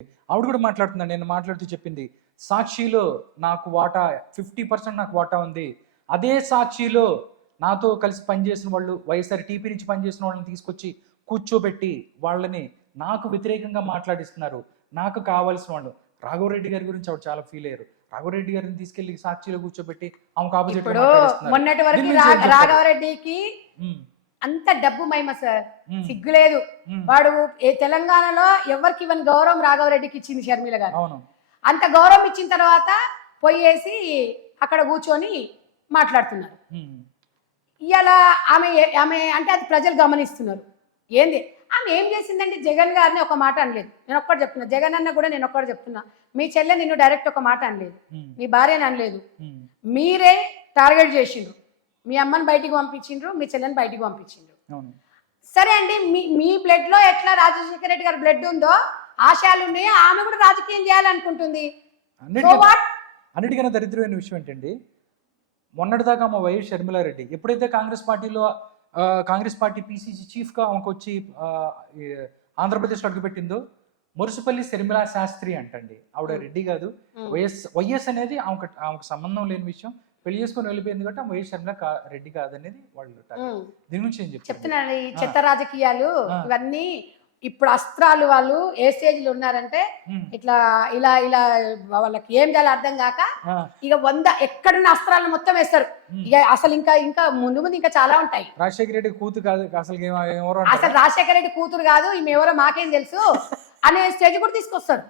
ఆవిడ కూడా మాట్లాడుతున్నాను, నేను మాట్లాడుతూ చెప్పింది సాక్షిలో నాకు వాటా 50% నాకు వాటా ఉంది. అదే సాక్షిలో నాతో కలిసి పనిచేసిన వాళ్ళు వైఎస్ఆర్ టీపీ నుంచి పనిచేసిన వాళ్ళని తీసుకొచ్చి కూర్చోబెట్టి వాళ్ళని నాకు వ్యతిరేకంగా మాట్లాడిస్తున్నారు. నాకు కావాల్సిన వాళ్ళు రాఘవరెడ్డి గారి గురించి ఆవిడ చాలా ఫీల్ అయ్యారు. రాఘవరెడ్డి గారిని తీసుకెళ్లి సాక్షిలో కూర్చోబెట్టి ఆమెకు ఆపోజిట్ మొన్నటి వరకు రాఘవరెడ్డికి అంత డబ్బు మహిమ సార్, సిగ్గులేదు. వాడు తెలంగాణలో ఎవరికి ఇవ్వని గౌరవం రాఘవరెడ్డికి ఇచ్చింది షర్మిల గారు. అంత గౌరవం ఇచ్చిన తర్వాత పోయేసి అక్కడ కూర్చొని మాట్లాడుతున్నారు. ఇలా ఆమె ఆమె అంటే అది ప్రజలు గమనిస్తున్నారు. ఏంది ఆమె ఏం చేసిందంటే జగన్ గారిని ఒక మాట అనలేదు. నేను ఒక్కటి చెప్తున్నా, జగన్ అన్న కూడా నేను ఒక్కటి చెప్తున్నా, మీ చెల్లె నిన్ను డైరెక్ట్ ఒక మాట అనలేదు, మీ భార్యని అనలేదు. మీరే టార్గెట్ చేసిండ్రు, మీ అమ్మని బయటికి పంపించిండ్రు, మీ చెల్లెని బయటికి పంపించిండ్రు. సరే అండి, మీ బ్లడ్ లో ఎట్లా రాజశేఖర రెడ్డి గారి బ్లడ్ ఉందో ఆశయాలు ఉన్నాయో ఆమె కూడా రాజకీయం చేయాలనుకుంటుంది. అన్నిటికన్నా దరిద్రమైన విషయం ఏంటండి, మొన్నటిదాకా మా వైఎస్ షర్మిలారెడ్డి ఎప్పుడైతే కాంగ్రెస్ పార్టీ పిసిసి చీఫ్గా ఆమెకు వచ్చి ఆంధ్రప్రదేశ్లో అడుగుపెట్టిందో మురుసుపల్లి షర్మిలా శాస్త్రి అంటండి. ఆవిడ రెడ్డి కాదు, వైఎస్ అనేది ఆమెకు సంబంధం లేని విషయం. పెళ్లి చేసుకుని వెళ్ళిపోయింది కాబట్టి ఆమె వైఎస్ షర్మిల రెడ్డి కాదనేది వాళ్ళు. దీని గురించి ఏం చెప్తున్నాను. ఈ చెత్త రాజకీయాలు ఇవన్నీ ఇప్పుడు అస్త్రాలు వాళ్ళు ఏ స్టేజ్ లో ఉన్నారంటే ఇట్లా ఇలా ఇలా వాళ్ళకి ఏం చేయాలో అర్థం కాక ఇక 100 ఎక్కడున్న అస్త్రాలను మొత్తం వేస్తారు. ఇక అసలు ఇంకా ముందు ఇంకా చాలా ఉంటాయి. రాజశేఖర రెడ్డి కూతురు కాదు అసలు రాజశేఖర రెడ్డి కూతురు కాదు, ఈమె ఎవరో మాకేం తెలుసు అనే స్టేజ్ కూడా తీసుకొస్తారు.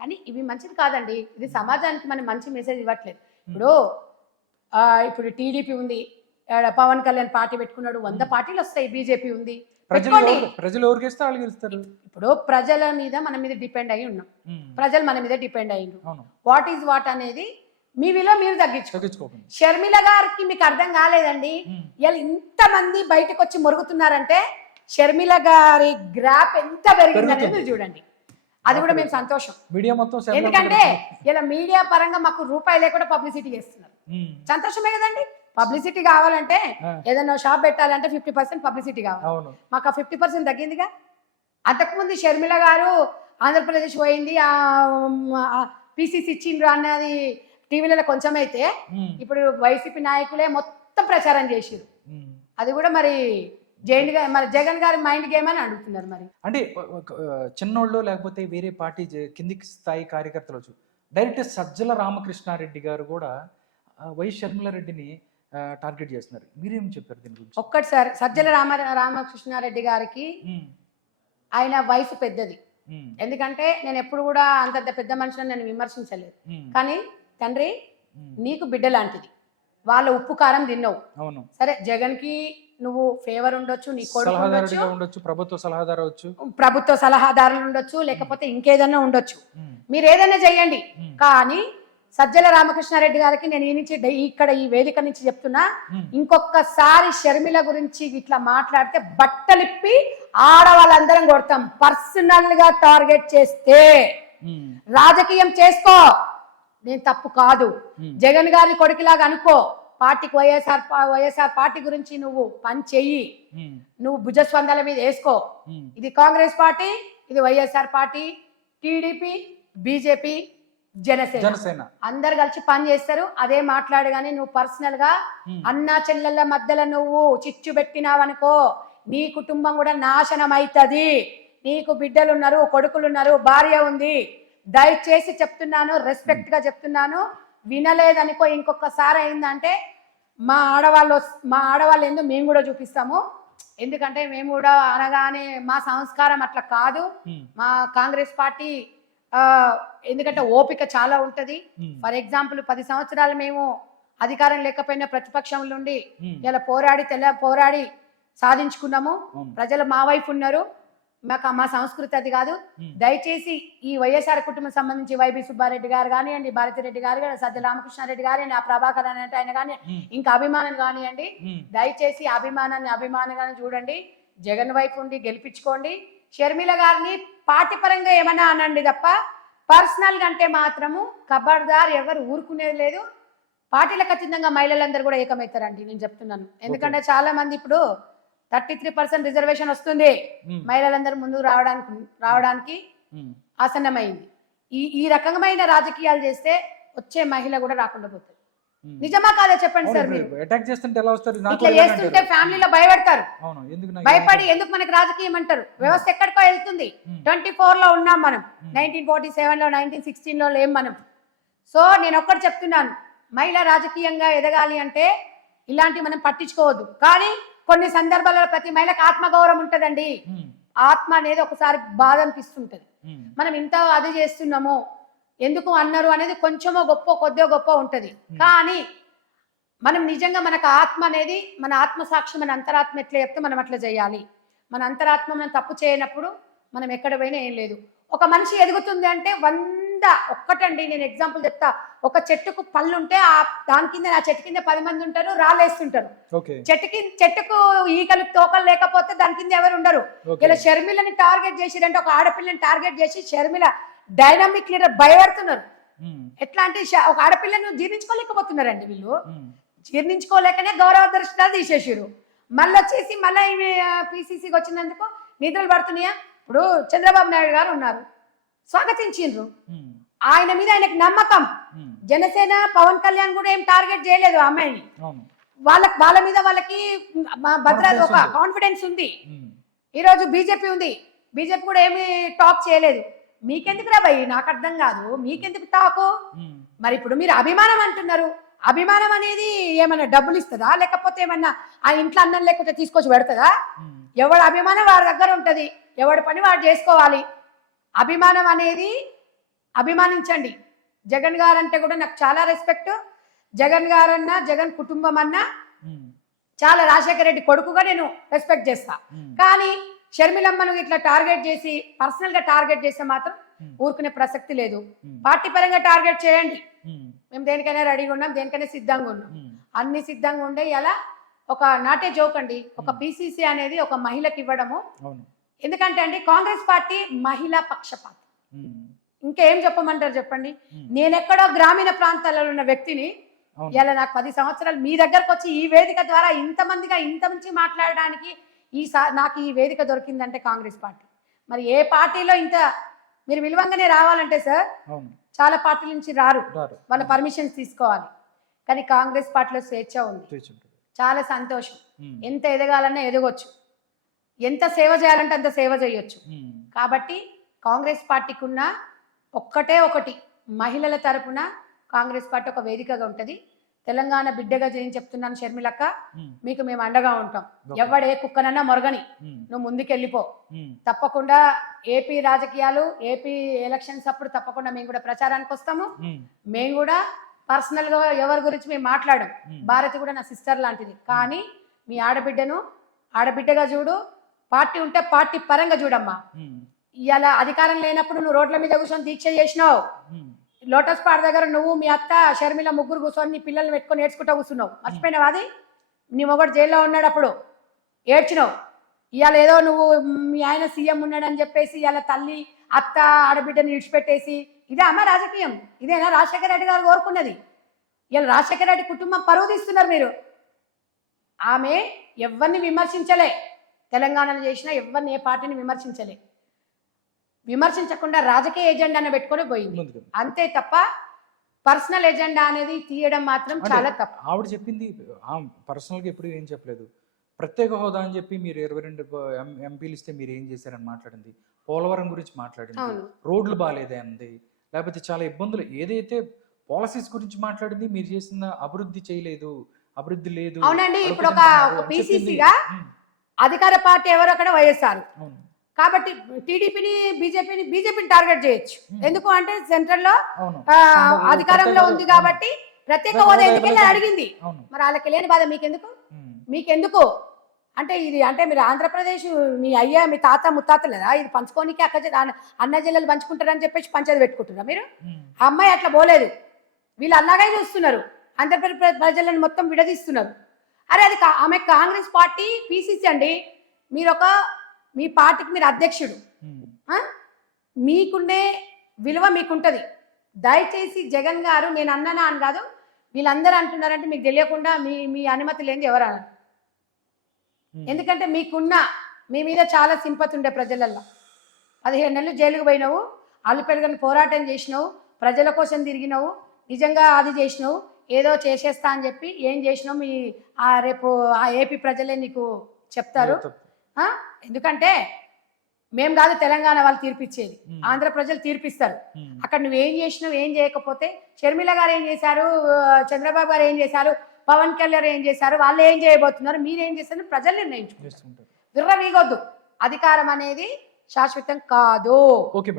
కానీ ఇవి మంచిది కాదండి. ఇది సమాజానికి మనం మంచి మెసేజ్ ఇవ్వట్లేదు. ఇప్పుడు టీడీపీ ఉంది, పవన్ కళ్యాణ్ పార్టీ పెట్టుకున్నాడు, 100 పార్టీలు వస్తాయి. బీజేపీ ఉంది, ప్రజలు ఎవరికి ఇస్తే వాళ్ళు గెలుస్తారు. ఇప్పుడు ప్రజల మీద మన మీద డిపెండ్ అయి ఉన్నాం, ప్రజలు మన మీద డిపెండ్ అయ్యిండ్రు. వాట్ ఈజ్ వాట్ అనేది మీ విలువ మీరు తగ్గించుకోండి. షర్మిల గారికి మీకు అర్థం కాలేదండి, ఇలా ఇంతమంది బయటకు వచ్చి మొరుగుతున్నారంటే షర్మిల గారి గ్రాప్ ఎంత పెరిగిందనేది మీరు చూడండి. అది కూడా మేము సంతోషం. మీడియా మొత్తం, ఎందుకంటే ఇలా మీడియా పరంగా మాకు రూపాయి లేకుండా పబ్లిసిటీ చేస్తున్నారు. సంతోషమే కదండి. పబ్లిసిటీ కావాలంటే ఏదైనా షాప్ పెట్టాలంటే 50% పబ్లిసిటీ కావాలి. మాకు ఆ 50% తగ్గిందిగా. అంతకుముందు షర్మిల గారు ఆంధ్రప్రదేశ్ పోయింది, పిసిసి ఇచ్చిండ్రు అన్నది టీవీలలో కొంచెం అయితే, ఇప్పుడు వైసీపీ నాయకులే మొత్తం ప్రచారం చేసిరు. అది కూడా మరి మరి జగన్ గారి మైండ్ గేమ్ అని అడుగుతున్నారు. మరి అంటే చిన్నోళ్ళు లేకపోతే వేరే పార్టీ కింది స్థాయి కార్యకర్తలు డైరెక్ట్ సజ్జల రామకృష్ణారెడ్డి గారు కూడా వైఎస్ షర్మిలారెడ్డిని టార్గెట్ చేస్తున్నారు. మీరేం చెప్పారు దీని గురించి? ఒక్కటిసారి సజ్జల రామకృష్ణారెడ్డి గారికి ఆయన వయసు పెద్దది. ఎందుకంటే నేను ఎప్పుడు కూడా అంత పెద్ద మనుషులను నేను విమర్శించలేదు. కానీ తండ్రి నీకు బిడ్డ లాంటిది, వాళ్ళ ఉప్పు కారం తిన్నావు. సరే, జగన్ కి నువ్వు ఫేవర్ ఉండొచ్చు, నీ కొడుకు ఉండొచ్చు, ప్రభుత్వ సలహాదారులు ఉండొచ్చు, లేకపోతే ఇంకేదన్నా ఉండొచ్చు, మీరు ఏదైనా చెయ్యండి. కానీ సజ్జల రామకృష్ణారెడ్డి గారికి నేను ఇక్కడ ఈ వేదిక నుంచి చెప్తున్నా, ఇంకొకసారి షర్మిల గురించి ఇట్లా మాట్లాడితే బట్టలిప్పి ఆడవాళ్ళందరం కొడతాం. పర్సనల్ గా టార్గెట్ చేస్తే రాజకీయం చేసుకో, నేను తప్పు కాదు. జగన్ గారి కొడుకులాగా అనుకో, పార్టీకి వైఎస్ఆర్ పార్టీ గురించి నువ్వు పని చెయ్యి, నువ్వు భుజస్వందాల మీద వేసుకో. ఇది కాంగ్రెస్ పార్టీ, ఇది YSR party, TDP, BJP, Janasena అందరు కలిసి పని చేస్తారు. అదే మాట్లాడగానే నువ్వు పర్సనల్ గా అన్నా చెల్లెళ్ళ మధ్యలో నువ్వు చిచ్చు పెట్టినావనుకో, నీ కుటుంబం కూడా నాశనం అవుతుంది. నీకు బిడ్డలున్నారు, కొడుకులున్నారు, భార్య ఉంది. దయచేసి చెప్తున్నాను, రెస్పెక్ట్ గా చెప్తున్నాను, వినలేదనుకో ఇంకొకసారి అయిందంటే మా ఆడవాళ్ళు ఏందో మేము కూడా చూపిస్తాము. ఎందుకంటే మేము కూడా అనగానే మా సంస్కారం అట్లా కాదు. మా కాంగ్రెస్ పార్టీ ఎందుకంటే ఓపిక చాలా ఉంటది. ఫర్ ఎగ్జాంపుల్ 10 సంవత్సరాలు మేము అధికారం లేకపోయినా ప్రతిపక్షంలో ఉండి ఇలా పోరాడి సాధించుకున్నాము. ప్రజలు మా వైపు ఉన్నారు. మా సంస్కృతి అది కాదు. దయచేసి ఈ వైఎస్ఆర్ కుటుంబం సంబంధించి వైబీ సుబ్బారెడ్డి గారు కానివ్వండి, భారతిరెడ్డి గారు కానీ, సజ్జల రామకృష్ణారెడ్డి గాని, ఆ ప్రభాకర్ అనే ఆయన కానీ, ఇంకా అభిమానం కానివ్వండి, దయచేసి అభిమానంగానే చూడండి. జగన్ వైపు ఉండి గెలిపించుకోండి. షర్మిల గారిని పార్టీ పరంగా ఏమన్నా అనండి తప్ప పర్సనల్ గా అంటే మాత్రము ఖబర్దార్, ఎవరు ఊరుకునేది లేదు. పార్టీలకు ఖచ్చితంగా మహిళలందరూ కూడా ఏకమవుతారండి, నేను చెప్తున్నాను. ఎందుకంటే చాలా మంది ఇప్పుడు 33% రిజర్వేషన్ వస్తుంది, మహిళలందరూ ముందుకు రావడానికి ఆసన్నమైంది. ఈ రకమైన రాజకీయాలు చేస్తే వచ్చే మహిళ కూడా రాకుండా పోతుంది. నిజమా కాదా చెప్పండి సార్ మీరు? అటాక్ చేస్తుంటే ఎలా వస్తారు? ఇట్లా చేస్తుంటే ఫ్యామిలీలో భయపడతారు. అవును, ఎందుకు భయపడి ఎందుకు మనకు రాజకీయం అంటారు? వ్యవస్థ ఎక్కడికో వెళ్తుంది. 24 లో ఉన్నాం మనం, 1947 లో 1916 లో లేం మనం. సో నేను ఒక్కటి చెప్తున్నాను, మహిళ రాజకీయంగా ఎదగాలి అంటే ఇలాంటి మనం పట్టించుకోవద్దు. కానీ కొన్ని సందర్భాలలో ప్రతి మహిళకు ఆత్మగౌరవం ఉంటదండి. ఆత్మ అనేది ఒకసారి బాధ అనిపిస్తుంటది. మనం ఇంత అది చేస్తున్నామో ఎందుకు అన్నారు అనేది కొంచెమో గొప్ప కొద్దిగా గొప్ప ఉంటది. కానీ మనం నిజంగా మనకు ఆత్మ అనేది, మన ఆత్మ సాక్షి, మన అంతరాత్మ ఎట్లా చెప్తే మనం అట్లా చేయాలి. మన అంతరాత్మ మనం తప్పు చేయనప్పుడు మనం ఎక్కడ పోయినా ఏం లేదు. ఒక మనిషి ఎదుగుతుంది అంటే ఒక్కటండి, నేను ఎగ్జాంపుల్ చెప్తా. ఒక చెట్టుకు పళ్ళు ఉంటే దాని కింద, ఆ చెట్టు కింద 10 మంది ఉంటారు, రాళ్ళేస్తుంటారు. చెట్టుకు ఈగలు తోకలు లేకపోతే దాని కింద ఎవరు ఉండరు. ఇలా షర్మిలని టార్గెట్ చేసిరంటే, ఒక ఆడపిల్లని టార్గెట్ చేసి షర్మిల డైనామిక్ లీడర్ భయపడుతున్నారు. ఎట్లా అంటే ఒక ఆడపిల్లను జీర్ణించుకోలేకపోతున్నారండి వీళ్ళు. జీర్ణించుకోలేకనే గౌరవ దర్శనాలు తీసేసారు. మళ్ళీ వచ్చేసి మళ్ళీ పిసిసికి వచ్చినందుకు నిధులు పడుతున్నాయా? ఇప్పుడు చంద్రబాబు నాయుడు గారు ఉన్నారు, స్వాగతించిండ్రు. ఆయన మీద ఆయనకు నమ్మకం. జనసేన పవన్ కళ్యాణ్ కూడా ఏం టార్గెట్ చేయలేదు ఆ అమ్మాయిని. వాళ్ళ మీద వాళ్ళకి భద్రత, ఒక కాన్ఫిడెన్స్ ఉంది. ఈరోజు బీజేపీ ఉంది, బీజేపీ కూడా ఏమి టాక్ చేయలేదు. మీకెందుకు రా భయ్? నాకు అర్థం కాదు, మీకెందుకు టాకు? మరి ఇప్పుడు మీరు అభిమానం అంటున్నారు. అభిమానం అనేది ఏమన్నా డబ్బులు ఇస్తుందా? లేకపోతే ఏమన్నా ఆ ఇంట్లో అన్నం లేకపోతే తీసుకొచ్చి పెడుతుందా? ఎవడి అభిమానం వాడి దగ్గర ఉంటది, ఎవడి పని వాడు చేసుకోవాలి. అభిమానం అనేది అభిమానించండి. జగన్ గారు అంటే కూడా నాకు చాలా రెస్పెక్ట్. జగన్ గారన్నా, జగన్ కుటుంబం అన్నా చాలా, రాజశేఖర రెడ్డి కొడుకుగా నేను రెస్పెక్ట్ చేస్తా. కానీ షర్మిలమ్మను ఇట్లా టార్గెట్ చేసి, పర్సనల్ గా టార్గెట్ చేస్తే మాత్రం ఊరుకునే ప్రసక్తి లేదు. పార్టీ పరంగా టార్గెట్ చేయండి, మేము దేనికైనా రెడీగా ఉన్నాం, దేనికైనా సిద్ధంగా ఉన్నాం. అన్ని సిద్ధంగా ఉండే ఇలా ఒక నాటే జోక్ అండి, ఒక పిసిసి అనేది ఒక మహిళకి ఇవ్వడము. ఎందుకంటే అండి, కాంగ్రెస్ పార్టీ మహిళా పక్షపాతం. ఇంకేం చెప్పమంటారు చెప్పండి? నేనెక్కడో గ్రామీణ ప్రాంతాలలో ఉన్న వ్యక్తిని ఇలా నాకు 10 సంవత్సరాలు మీ దగ్గరకు వచ్చి ఈ వేదిక ద్వారా ఇంతమందిగా ఇంత మంచి మాట్లాడడానికి నాకు ఈ వేదిక దొరికిందంటే కాంగ్రెస్ పార్టీ. మరి ఏ పార్టీలో ఇంత మీరు విలువంగానే రావాలంటే సార్ చాలా పార్టీల నుంచి రారు, వాళ్ళ పర్మిషన్స్ తీసుకోవాలి. కానీ కాంగ్రెస్ పార్టీలో స్వేచ్ఛ ఉంది, చాలా సంతోషం. ఎంత ఎదగాలన్నా ఎదగొచ్చు, ఎంత సేవ చేయాలంటే అంత సేవ చేయొచ్చు. కాబట్టి కాంగ్రెస్ పార్టీకి ఉన్న ఒకటి, మహిళల తరపున కాంగ్రెస్ పార్టీ ఒక వేదికగా ఉంటది. తెలంగాణ బిడ్డగా చేయని చెప్తున్నాను షర్మిలక్క, మీకు మేము అండగా ఉంటాం. ఎవడే కుక్కనన్నా మొరగని, నువ్వు ముందుకెళ్ళిపో. తప్పకుండా ఏపీ రాజకీయాలు, ఏపీ ఎలక్షన్స్ అప్పుడు తప్పకుండా మేము కూడా ప్రచారానికి వస్తాము. మేము కూడా పర్సనల్ గా ఎవరి గురించి మేము మాట్లాడం. భారతి కూడా నా సిస్టర్ లాంటిది. కానీ మీ ఆడబిడ్డగా చూడు, పార్టీ ఉంటే పార్టీ పరంగా చూడమ్మా. ఇవాళ అధికారం లేనప్పుడు నువ్వు రోడ్ల మీద కూర్చొని దీక్ష చేసినావు. లోటస్ పాడ్ దగ్గర నువ్వు, మీ అత్త షర్మిల ముగ్గురు కూర్చొని నీ పిల్లల్ని పెట్టుకొని ఏడ్చుకుంటా కూర్చున్నావు. మర్చిపోయినావు అది? నీ మొగడు జైల్లో ఉన్నాడు, అప్పుడు ఏడ్చినావు. ఇవాళ ఏదో నువ్వు మీ ఆయన సీఎం ఉన్నాడని చెప్పేసి ఇవాళ తల్లి అత్త ఆడబిడ్డని విడిచిపెట్టేసి, ఇదే అమ్మ రాజకీయం? ఇదేనా రాజశేఖర రెడ్డి గారు కోరుకున్నది? ఇవాళ రాజశేఖర రెడ్డి కుటుంబం పరువు తీస్తున్నారు మీరు. ఆమె ఎవరిని విమర్శించలే, తెలంగాణలో చేసిన ఎవరిని, ఏ పార్టీని విమర్శించకుండా రాజకీయ ఎజెండాను పెట్టుకొని పోయింది అంతే తప్ప పర్సనల్ ఎజెండా అనేది తీయడం మాత్రం చాలా తప్పు. ఆవిడ చెప్పింది పర్సనల్ గా ఎప్పుడు ఏం చెప్పలేదు. ప్రత్యేక హోదా అని చెప్పి మీరు 22 ఎంపీలు ఇస్తే మీరు ఏం చేశారని మాట్లాడింది. పోలవరం గురించి మాట్లాడింది, రోడ్లు బాగాలేదే అంది, లేకపోతే చాలా ఇబ్బందులు, ఏదైతే పాలసీస్ గురించి మాట్లాడింది. మీరు చేసిన అభివృద్ధి చేయలేదు, అభివృద్ధి లేదు. అవునండి, ఇప్పుడు ఒక పిసిసిగా అధికార పార్టీ ఎవరు అక్కడ వైఎస్ఆర్. కాబట్టి టీడీపీని బీజేపీని టార్గెట్ చేయొచ్చు. ఎందుకు అంటే సెంట్రల్ లో అధికారంలో ఉంది కాబట్టి ప్రత్యేక హోదా ఎందుకెళ్ళి అడిగింది. మరి వాళ్ళకి లేని బాధ మీకెందుకు అంటే ఇది అంటే మీరు ఆంధ్రప్రదేశ్ మీ అయ్యా మీ తాత ముత్తాత లేదా ఇది పంచుకోనికి అన్న జిల్లాలు పంచుకుంటారని చెప్పేసి పంచాయతీ పెట్టుకుంటారా మీరు? ఆ అమ్మాయి అట్లా పోలేదు, వీళ్ళు అలాగే చూస్తున్నారు. ఆంధ్రప్రదేశ్ ప్రజలను మొత్తం విడదీస్తున్నారు. అరే అది ఆమె కాంగ్రెస్ పార్టీ పిసిసి అండి. మీ పార్టీకి మీరు అధ్యక్షుడు, మీకుండే విలువ మీకుంటది. దయచేసి జగన్ గారు, నేను అన్నానా అని కాదు, వీళ్ళందరూ అంటున్నారంటే మీకు తెలియకుండా మీ అనుమతి లేనిది ఎవరు అన్నారు. ఎందుకంటే మీ మీద చాలా సింపతి ఉండే ప్రజలల్లో. 15 నెలలు జైలుకు పోయినావు, అలుపెరగని పోరాటం చేసినావు, ప్రజల కోసం తిరిగినావు, నిజంగా అది చేసినావు, ఏదో చేసేస్తా అని చెప్పి ఏం చేసినావు మీ రేపు ఆ ఏపీ ప్రజలే నీకు చెప్తారు. ఎందుకంటే మేము కాదు తెలంగాణ వాళ్ళు తీర్పిచ్చేది, ఆంధ్ర ప్రజలు తీర్పిస్తారు. అక్కడ నువ్వేం చేసినావు, ఏం చేయకపోతే షర్మిల గారు ఏం చేశారు, చంద్రబాబు గారు ఏం చేశారు, పవన్ కళ్యాణ్ ఏం చేశారు, వాళ్ళు ఏం చేయబోతున్నారు, మీరేం చేస్తారు ప్రజలు నిర్ణయించుకుంటారు. విర్రవీగొద్దు, అధికారం అనేది శాశ్వతం కాదు. ఓకే.